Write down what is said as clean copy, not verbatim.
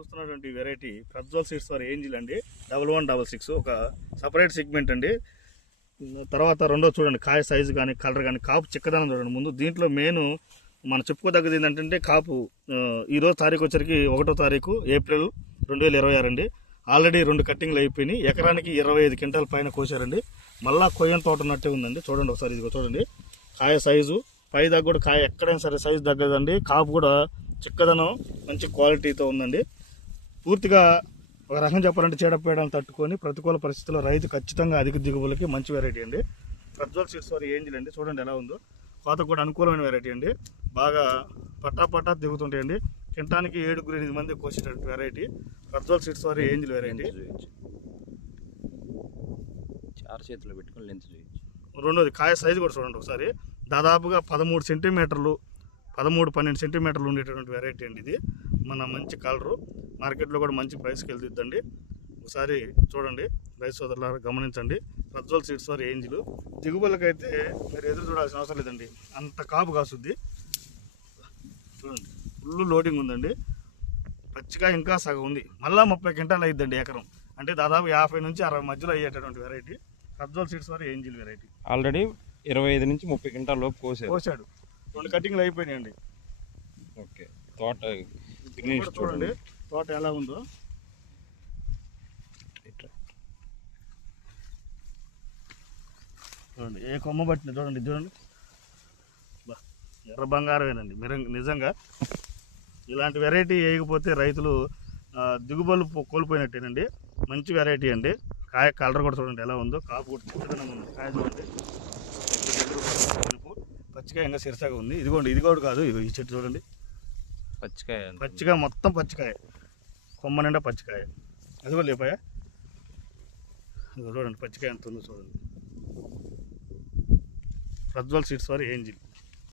చూస్తున్నటువంటి variety Prajwal seeds for angel అండి 1166 ఒక సపరేట్ సెగ్మెంట్ అండి. తర్వాత రెండో చూడండి కాయ సైజు కానీ కలర్ కానీ కాపు చిక్కదనం చూడండి. ముందు దీంట్లో మెయిన్ మనం చెప్పుకోదగ్గది ఏంటంటే కాపు ఈరోజు తారీఖు వచ్చరికి 1వ తారీఖు ఏప్రిల్ 2026 అండి. ఆల్రెడీ 2 కట్టింగ్లు అయిపోయినాయి. ఎకరానికి 25 క్వింటాల పైన కోసారండి. మళ్ళా కొయ్యని తోట ఉన్నట్టే ఉందండి. చూడండి ఒకసారి ఇదిగో చూడండి కాయ సైజు పై దగ్గర కూడా కాయ ఎక్కడైనా సరే సైజు తగ్గదండి. కాపు కూడా చిక్కదనం మంచి క్వాలిటీతో ఉందండి. పూర్తిగా ఒక రకం చెప్పాలంటే చీడపేడలను తట్టుకొని ప్రతికూల పరిస్థితుల్లో రైతు ఖచ్చితంగా అధిక దిగుబడులకి మంచి వెరైటీ అండి. ప్రజ్వల్ సీడ్స్ ఫర్ ఏంజిల్ అండి. చూడండి ఎలా ఉందో. కోత కూడా అనుకూలమైన వెరైటీ అండి. బాగా పట్టా దిగుతుంటాయండి. కింటానికి 7-8 మంది కోసేటటువంటి variety Prajwal seeds for angel variety. చేతిలో పెట్టుకొని లెన్స్ చూపించు. రెండోది కాయ సైజు కూడా చూడండి ఒకసారి. దాదాపుగా 13 సెంటీమీటర్లు 12 సెంటీమీటర్లు ఉండేటటువంటి వెరైటీ అండి ఇది. మన మంచి కలరు మార్కెట్లో కూడా మంచి ప్రైస్కి వెళ్తుందండి. ఒకసారి చూడండి రైతు సోదరులారా గమనించండి. ప్రజ్వల్ సీడ్స్ ఫర్ ఏంజిల్ దిగుబడులకైతే మీరు ఎదురు చూడాల్సిన అవసరం లేదండి. అంత కాపు కాసుద్ది. చూడండి ఫుల్ లోడింగ్ ఉందండి. పచ్చిగా ఇంకా సగం ఉంది. మళ్ళీ 30 క్వింటాలు అయిద్దండి ఎకరం. అంటే దాదాపు 50 నుంచి 60 మధ్యలో అయ్యేటటువంటి variety Prajwal seeds for angel variety. Already 25 నుంచి 30 క్వింటాల లోపు కోసాడు. 2 కటింగ్లు అయిపోయినాయండి. ఓకే తోట చూడండి తోట ఎలా ఉందో. చూడండి ఏ కొమ్మ పట్టింది చూడండి. ఎర్ర బంగారమేనండి. నిజంగా ఇలాంటి వెరైటీ వేయకపోతే రైతులు దిగుబడులు కోల్పోయినట్టేనండి. మంచి వెరైటీ అండి. కాయ కలర్ కూడా చూడండి ఎలా ఉందో. కాపు కూడా చిక్కదనం ఉంది. కాయ చూడండి పచ్చికాయ ఇంకా సిరసగా ఉంది. ఇది కూడా కాదు. ఈ చెట్టు చూడండి పచ్చికాయ మొత్తం పచ్చికాయ కొమ్మ నిండా పచ్చికాయ. అది కూడా లేపాయా చూడండి పచ్చికాయ ఎంత ఉందో చూడండి. Prajwal seeds for angel.